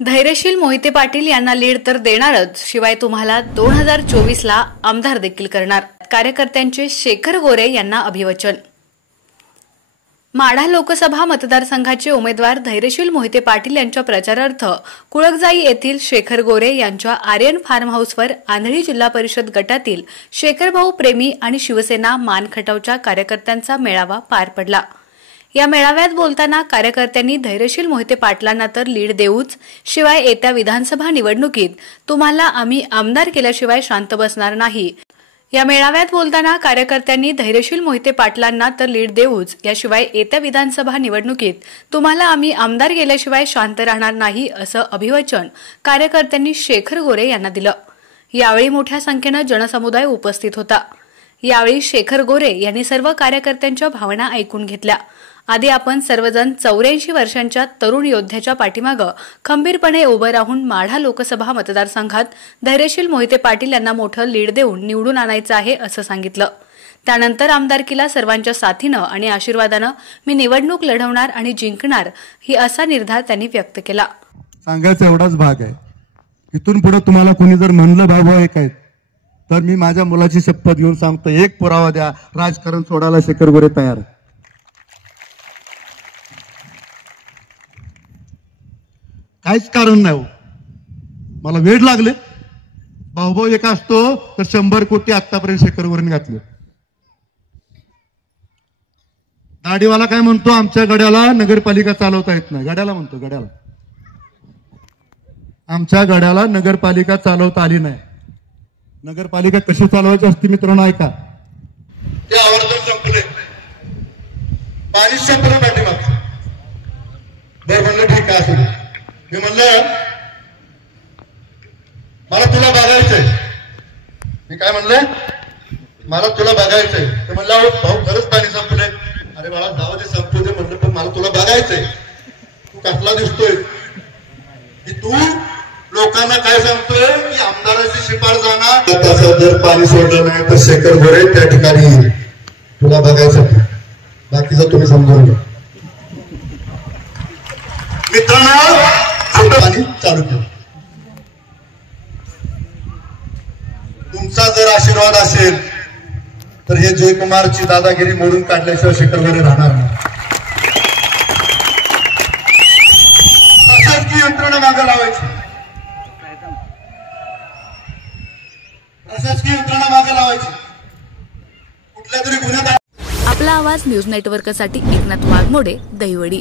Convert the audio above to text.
धैर्यशील मोहिते पाटील यांना लीड तर देणारच, शिवाय तुम्हाला 2024ला आमदार देखील करणार. कार्यकर्त्यांचे शेखर गोरे यांना अभिवचन. माढा लोकसभा मतदारसंघाचे उमेदवार धैर्यशील मोहिते पाटील यांच्या प्रचारार्थ कुळकजाई येथील शेखर गोरे यांच्या आर्यन फार्म हाऊसवर आंधळी जिल्हा परिषद गटातील शेखरभाऊ प्रेमी आणि शिवसेना मानखटावच्या कार्यकर्त्यांचा मेळावा पार पडला. या मेळाव्यात बोलताना कार्यकर्त्यांनी धैर्यशील मोहिते पाटलांना तर लीड देऊच, शिवाय येत्या विधानसभा निवडणुकीत तुम्हाला आम्ही आमदार केल्याशिवाय शांत बसणार नाही. या मेळाव्यात बोलताना कार्यकर्त्यांनी धैर्यशील मोहिते पाटलांना तर लीड देऊच, याशिवाय येत्या विधानसभा निवडणुकीत तुम्हाला आम्ही आमदार केल्याशिवाय शांत राहणार नाही असं अभिवचन कार्यकर्त्यांनी शेखर गोरे यांना दिलं. यावेळी मोठ्या संख्येनं जनसमुदाय उपस्थित होता. यावेळी शेखर गोरे यांनी सर्व कार्यकर्त्यांच्या भावना ऐकून घेतल्या. आधी आपण सर्वजण 84 वर्षांच्या तरुण योद्ध्याच्या पाठीमागं खंबीरपणे उभं राहून माढा लोकसभा मतदारसंघात धैर्यशील मोहिते पाटील यांना मोठं लीड देऊन निवडून आणायचं आहे असं सांगितलं. त्यानंतर आमदारकीला सर्वांच्या साथीनं आणि आशीर्वादानं मी निवडणूक लढवणार आणि जिंकणार ही असा निर्धार त्यांनी व्यक्त केला. सांगायचा एवढाच भाग आहे. इथून पुढे तुम्हाला कोणी जर म्हणलं भाऊ एक आहेत, तर मी माझ्या मुलाची शपथ घेऊन सांगतो, एक पुरावा द्या, राजकारण सोडायला शेखर गोरे तयार आहे. काहीच कारण नाही. मला वेळ लागले. भाऊभाऊ एक असतो तर 100 कोटी आतापर्यंत शेखर गोरेंनी घातले. दाढीवाला काय म्हणतो, आमच्या गड्याला नगरपालिका चालवता येत नाही. गड्याला म्हणतो, गड्याला आमच्या गड्याला नगरपालिका चालवता आली नाही. नगरपालिका कशी चालवायची असते मित्रांनो ऐका. ते आवर्जून संपले, पाणी संपलं पाठीमागचं. बरं म्हणलं ठीक आहे असं. मी म्हणलं मला तुला बघायचंय. मी काय म्हणलं, मला तुला बघायचंय. ते म्हणलं भाऊ खरंच पाणी संपलंय. अरे मला जाऊ दे संपू दे म्हणलं, पण मला तुला बघायचंय. तू कसला दिसतोय की तू लोकांना काय सांगतोय की आमदाराची शिफारस जाणार, तसं जर पाणी सोडलं नाही तर शेखर गोरे त्या ठिकाणी येईल तुला बघायसाठी. बाकीचं तुम्ही समजून घ्या. मित्रांनो पाणी चालू केलं. तुमचा जर आशीर्वाद असेल तर हे जयकुमारची दादागिरी मोडून काढल्याशिवाय शेखर गोरे राहणार नाही. प्रशासकीय यंत्रणा मागे लावायची. प्रशासकीय यंत्रणा मागे लावायची. कुठल्या तरी गुन्ह्यात. आपला आवाज न्यूज नेटवर्कसाठी एकनाथ वाघमोडे, दहिवडी.